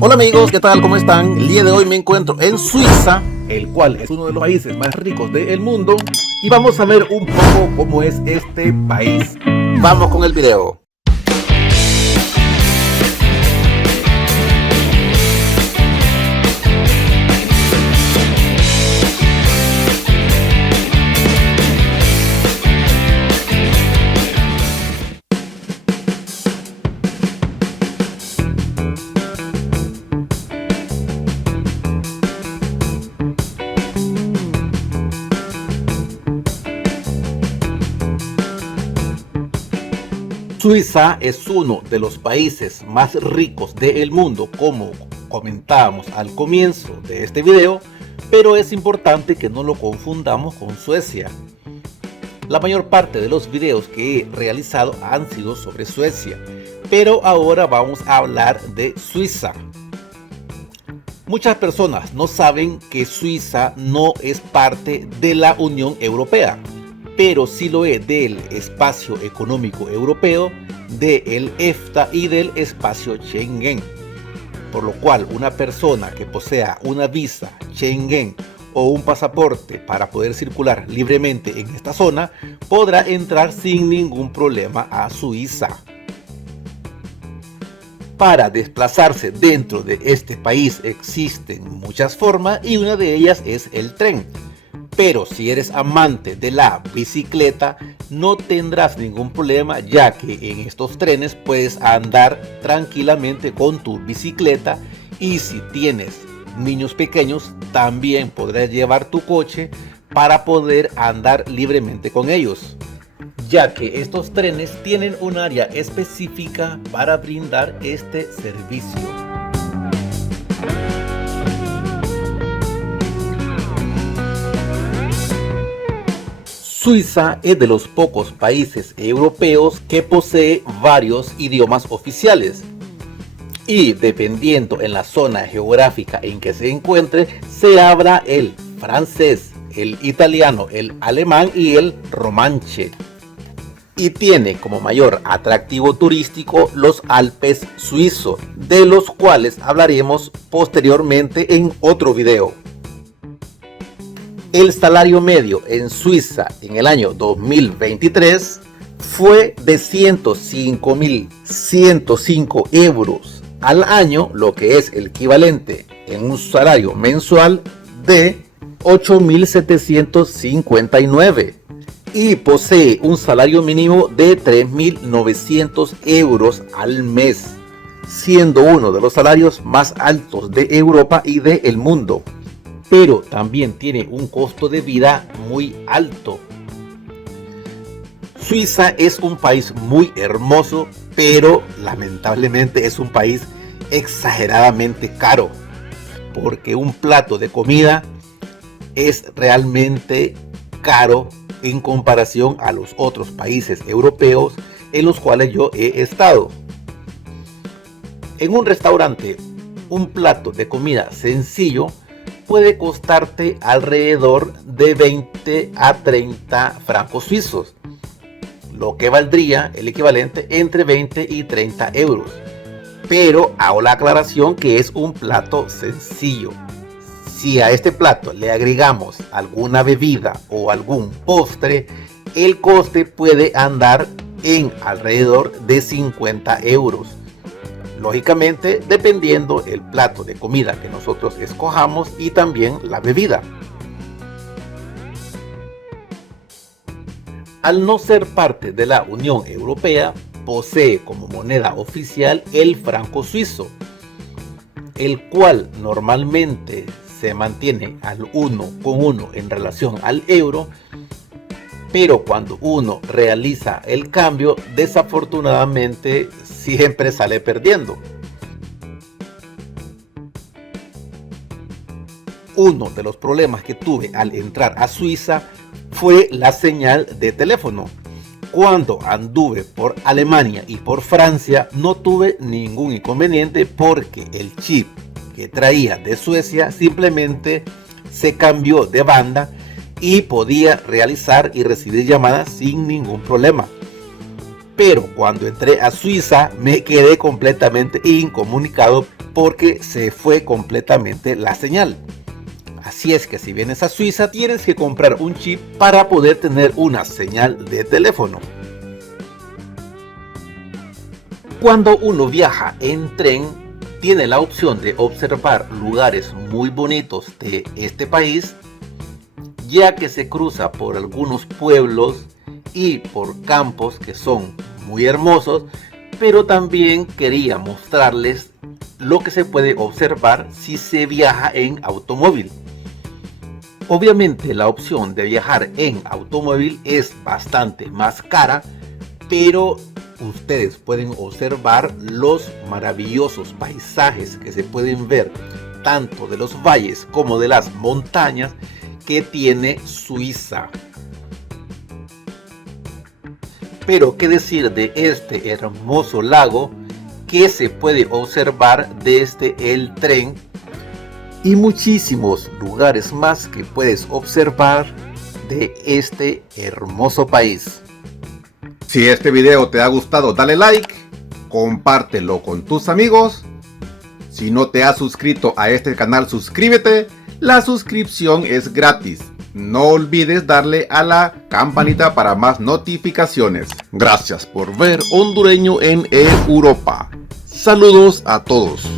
Hola amigos, ¿qué tal? ¿Cómo están? El día de hoy me encuentro en Suiza, el cual es uno de los países más ricos del mundo, y vamos a ver un poco cómo es este país. Vamos con el video. Suiza es uno de los países más ricos del mundo, como comentábamos al comienzo de este video, pero es importante que no lo confundamos con Suecia. La mayor parte de los videos que he realizado han sido sobre Suecia, pero ahora vamos a hablar de Suiza. Muchas personas no saben que Suiza no es parte de la Unión Europea, pero sí lo es del Espacio Económico Europeo, del EFTA y del Espacio Schengen. Por lo cual, una persona que posea una visa Schengen o un pasaporte para poder circular libremente en esta zona, podrá entrar sin ningún problema a Suiza. Para desplazarse dentro de este país existen muchas formas y una de ellas es el tren. Pero si eres amante de la bicicleta, no tendrás ningún problema, ya que en estos trenes puedes andar tranquilamente con tu bicicleta, y si tienes niños pequeños también podrás llevar tu coche para poder andar libremente con ellos, ya que estos trenes tienen un área específica para brindar este servicio. Suiza es de los pocos países europeos que posee varios idiomas oficiales, y dependiendo en la zona geográfica en que se encuentre, se habla el francés, el italiano, el alemán y el romanche. Y tiene como mayor atractivo turístico los Alpes suizos, de los cuales hablaremos posteriormente en otro video. El salario medio en Suiza en el año 2023 fue de 105.105 euros al año, lo que es el equivalente en un salario mensual de 8.759, y posee un salario mínimo de 3.900 euros al mes, siendo uno de los salarios más altos de Europa y del mundo. Pero también tiene un costo de vida muy alto. Suiza es un país muy hermoso, pero lamentablemente es un país exageradamente caro, porque un plato de comida es realmente caro en comparación a los otros países europeos en los cuales yo he estado. En un restaurante, un plato de comida sencillo puede costarte alrededor de 20 a 30 francos suizos, lo que valdría el equivalente entre 20 y 30 euros. Pero hago la aclaración que es un plato sencillo. Si a este plato le agregamos alguna bebida o algún postre, el coste puede andar en alrededor de 50 euros. Lógicamente, dependiendo el plato de comida que nosotros escojamos y también la bebida. Al no ser parte de la Unión Europea, posee como moneda oficial el franco suizo, el cual normalmente se mantiene al 1,1 en relación al euro, pero cuando uno realiza el cambio, desafortunadamente siempre sale perdiendo. Uno de los problemas que tuve al entrar a Suiza fue la señal de teléfono. Cuando anduve por Alemania y por Francia no tuve ningún inconveniente, porque el chip que traía de Suecia simplemente se cambió de banda y podía realizar y recibir llamadas sin ningún problema. Pero cuando entré a Suiza me quedé completamente incomunicado porque se fue completamente la señal. Así es que si vienes a Suiza tienes que comprar un chip para poder tener una señal de teléfono. Cuando uno viaja en tren, tiene la opción de observar lugares muy bonitos de este país, ya que se cruza por algunos pueblos y por campos que son muy hermosos, pero también quería mostrarles lo que se puede observar si se viaja en automóvil. Obviamente la opción de viajar en automóvil es bastante más cara, pero ustedes pueden observar los maravillosos paisajes que se pueden ver tanto de los valles como de las montañas que tiene Suiza. Pero qué decir de este hermoso lago que se puede observar desde el tren y muchísimos lugares más que puedes observar de este hermoso país. Si este video te ha gustado, dale like, compártelo con tus amigos. Si no te has suscrito a este canal, suscríbete. La suscripción es gratis. No olvides darle a la campanita para más notificaciones. Gracias por ver Hondureño en Europa. Saludos a todos.